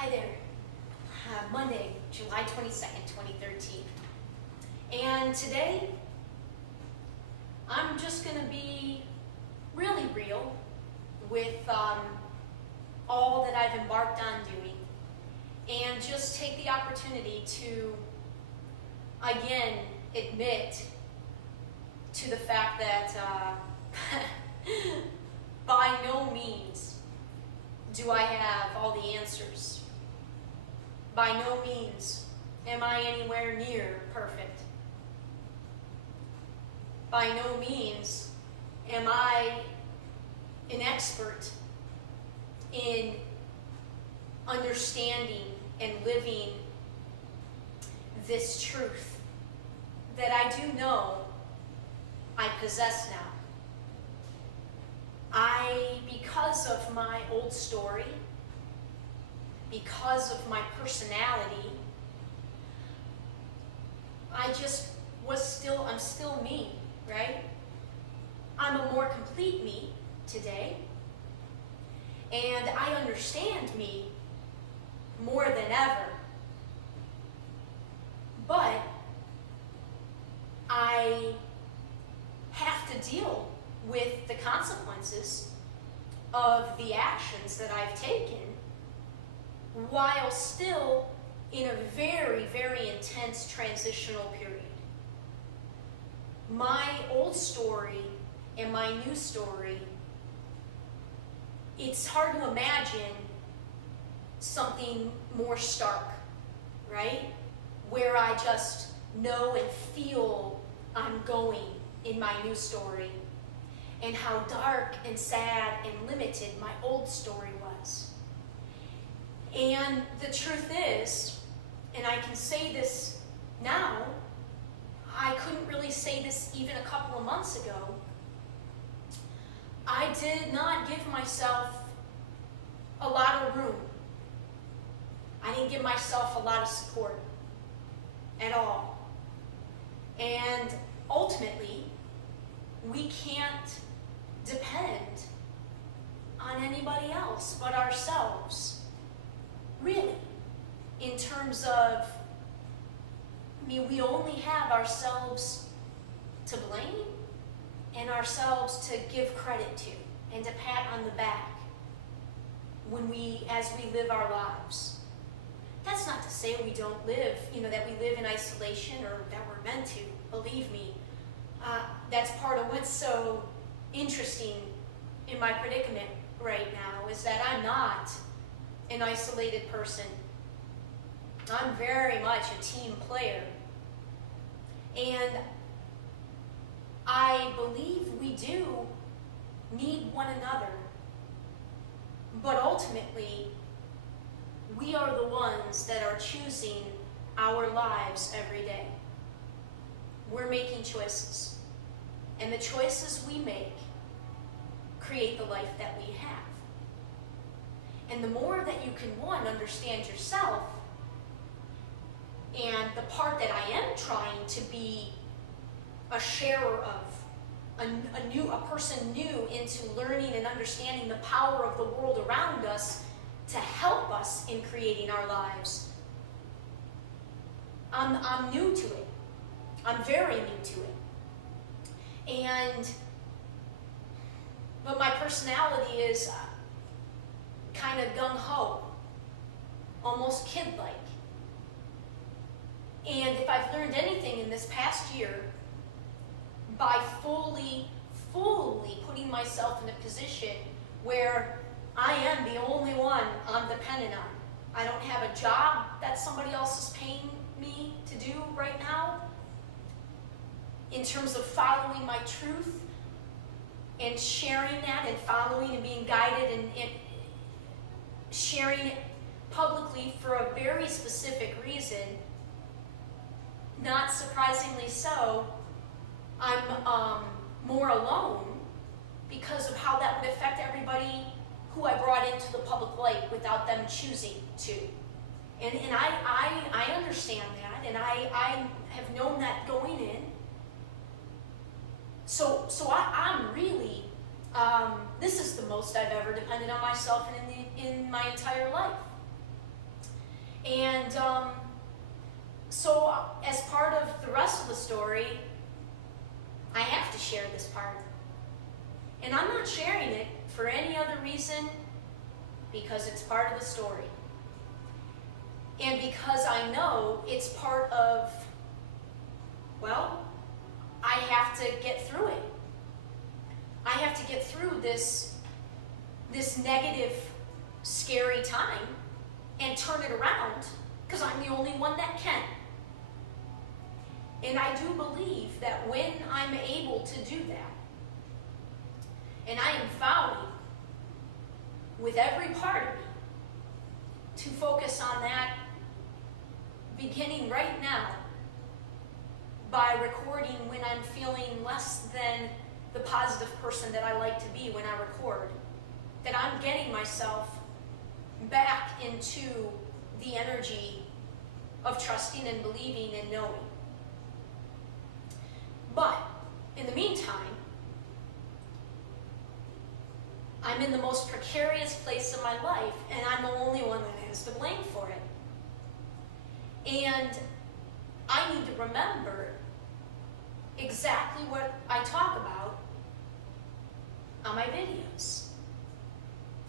Hi there. Monday, July 22nd, 2013. And today, I'm just going to be really real with all that I've embarked on doing, and just take the opportunity to, again, admit to the fact that by no means do I have all the answers. By no means am I anywhere near perfect. By no means am I an expert in understanding and living this truth that I do know I possess now. Because of my old story, because of my personality, I'm still me, right? I'm a more complete me today, and I understand me more than ever. But I have to deal with the consequences of the actions that I've taken while still in a very, very intense transitional period. My old story and my new story, it's hard to imagine something more stark, right? Where I just know and feel I'm going in my new story, and how dark and sad and limited my old story was. And the truth is, and I can say this now, I couldn't really say this even a couple of months ago, I did not give myself a lot of room. I didn't give myself a lot of support at all. And ultimately, we can't depend on anybody else but ourselves, really, in terms of, we only have ourselves to blame and ourselves to give credit to and to pat on the back as we live our lives. That's not to say we don't live, that we live in isolation or that we're meant to. Believe me, that's part of what's so interesting in my predicament right now, is that I'm not an isolated person. I'm very much a team player. And I believe we do need one another. But ultimately, we are the ones that are choosing our lives every day. We're making choices. And the choices we make create the life that we have. And the more that you can, one, understand yourself, and the part that I am trying to be a sharer of, a person new into learning and understanding the power of the world around us to help us in creating our lives. I'm new to it. I'm very new to it. But my personality is kind of gung-ho, almost kid-like. And if I've learned anything in this past year, by fully putting myself in a position where I am the only one I'm dependent on. I don't have a job that somebody else is paying me to do right now. In terms of following my truth and sharing that and following and being guided and sharing it publicly for a very specific reason, not surprisingly so, I'm more alone because of how that would affect everybody who I brought into the public light without them choosing to. And I understand that, and I have known that going in. So I'm really, this is the most I've ever depended on myself in my entire life. And so as part of the rest of the story, I have to share this part. And I'm not sharing it for any other reason because it's part of the story. And because I know it's part of, well, I have to get through it. I have to get through this negative, scary time and turn it around because I'm the only one that can. And I do believe that when I'm able to do that, and I am vowing with every part of me to focus on that beginning right now by recording when I'm feeling less than the positive person that I like to be when I record, that I'm getting myself back into the energy of trusting and believing and knowing. But in the meantime, I'm in the most precarious place of my life, and I'm the only one that has to blame for it. And I need to remember exactly what I talk about on my videos.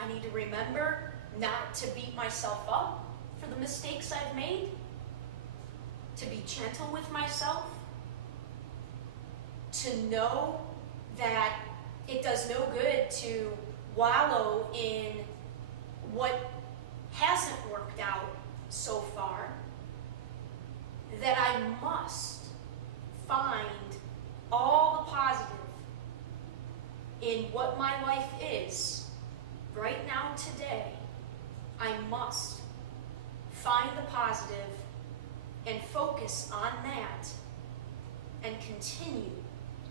I need to remember not to beat myself up for the mistakes I've made, to be gentle with myself, to know that it does no good to wallow in what hasn't worked out so far, that I must find all the positive in what my life is right now today. I must find the positive and focus on that and continue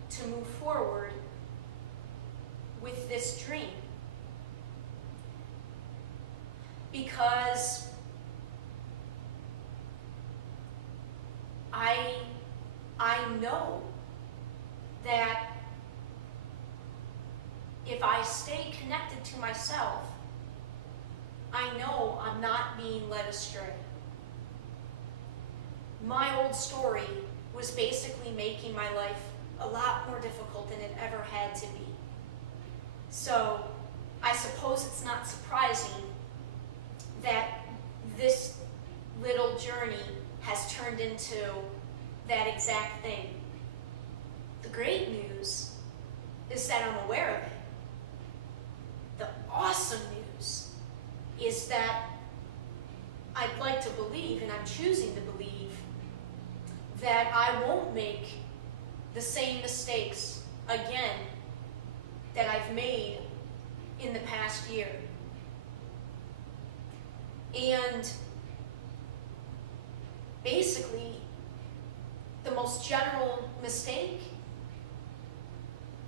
to move forward with this dream. Because I know that if I stay connected to myself, I know I'm not being led astray. My old story was basically making my life a lot more difficult than it ever had to be. So I suppose it's not surprising that this little journey has turned into that exact thing. The great news is that I'm aware of it. The awesome news is that I'd like to believe, and I'm choosing to believe, that I won't make the same mistakes again that I've made in the past year. And basically, the most general mistake,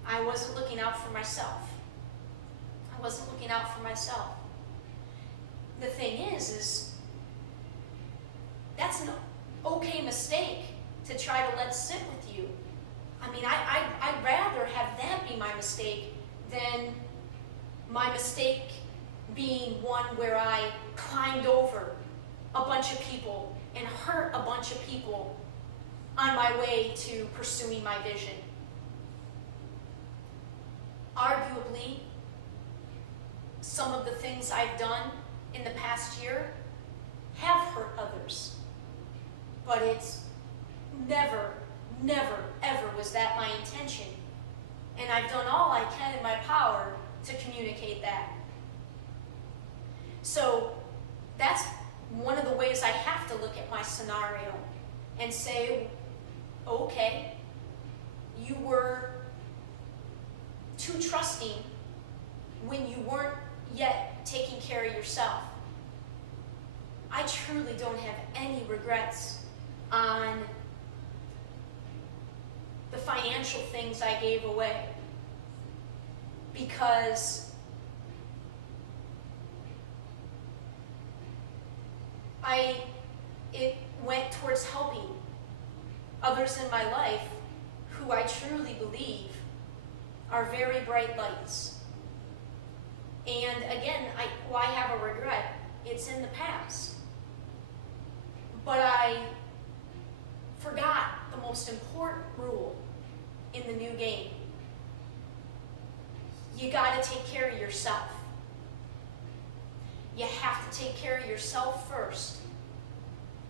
I wasn't looking out for myself. I wasn't looking out for myself. The thing is that's an okay mistake to try to let sit with you. I mean, I'd rather have that be my mistake than my mistake being one where I climbed over a bunch of people and hurt a bunch of people on my way to pursuing my vision. Arguably, some of the things I've done in the past year have hurt others, but it's never, ever was that my intention. And I've done all I can in my power to communicate that. So that's one of the ways I have to look at my scenario and say, okay, you were too trusting when you weren't yet taking care of yourself. I truly don't have any regrets on the financial things I gave away, because it went towards helping others in my life who I truly believe are very bright lights. And again, why have a regret? It's in the past. But I forgot the most important rule in the new game. You got to take care of yourself. You have to take care of yourself first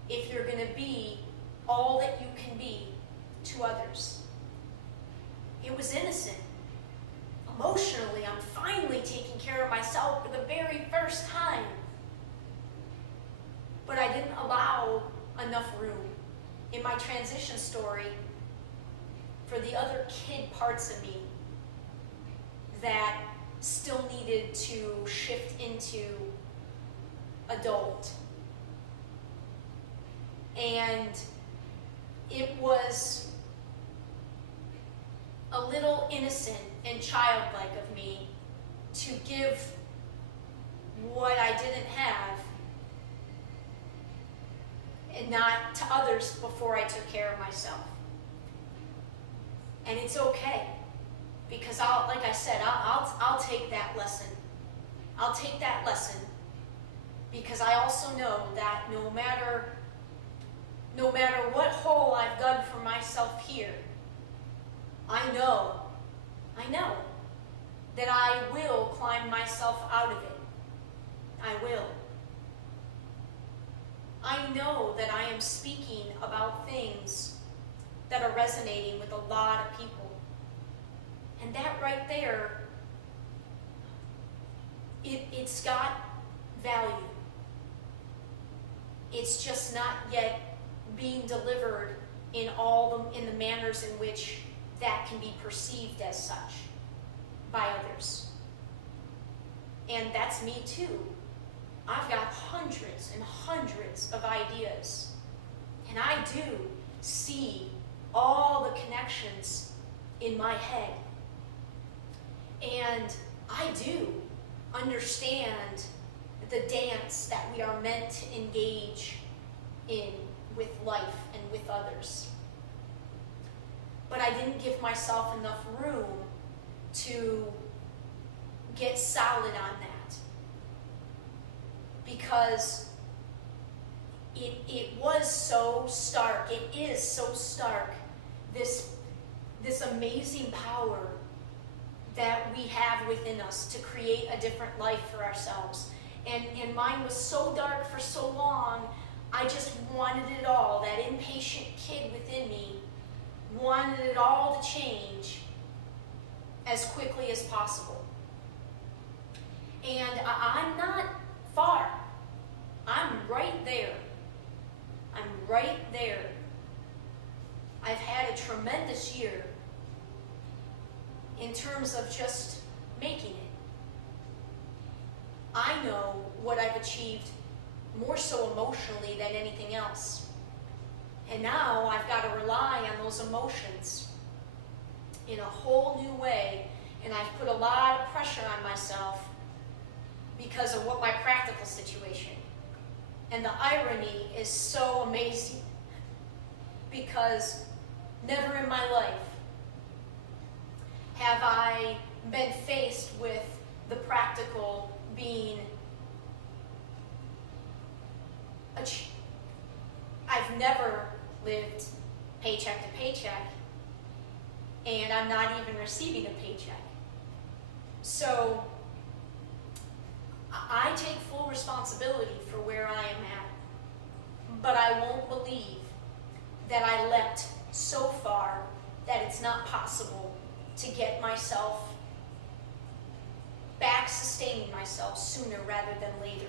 if you're going to be all that you can be to others. It was innocent. Emotionally, I'm finally taking care of myself for the very first time. But I didn't allow enough room in my transition story for the other kid parts of me that still needed to shift into adult. And it was a little innocent and childlike of me to give what I didn't have and not to others before I took care of myself. And it's okay, because like I said, I'll take that lesson. I'll take that lesson, because I also know that no matter what hole I've dug for myself here, I know that I will climb myself out of it. I will. I know that I am speaking about things that are resonating with a lot of people. And that right there, it's got value. It's just not yet being delivered in in the manners in which that can be perceived as such by others. And that's me too. I've got hundreds and hundreds of ideas, and I do see all the connections in my head. And I do understand the dance that we are meant to engage in with life and with others. But I didn't give myself enough room to get solid on that, because it was so stark, it is so stark, this amazing power that we have within us to create a different life for ourselves. And mine was so dark for so long, I just wanted it all. That impatient kid within me wanted it all to change as quickly as possible. And I'm not far. I'm right there. I'm right there. I've had a tremendous year in terms of just making it. I know what I've achieved more so emotionally than anything else. And now I've got to rely on those emotions in a whole new way. And I've put a lot of pressure on myself because of what my practical situation. And the irony is so amazing, because never in my life have I been faced with the practical being I've never lived paycheck to paycheck, and I'm not even receiving a paycheck. So I take full responsibility for where I am at, but I won't believe that I leapt so far that it's not possible to get myself back sustaining myself sooner rather than later.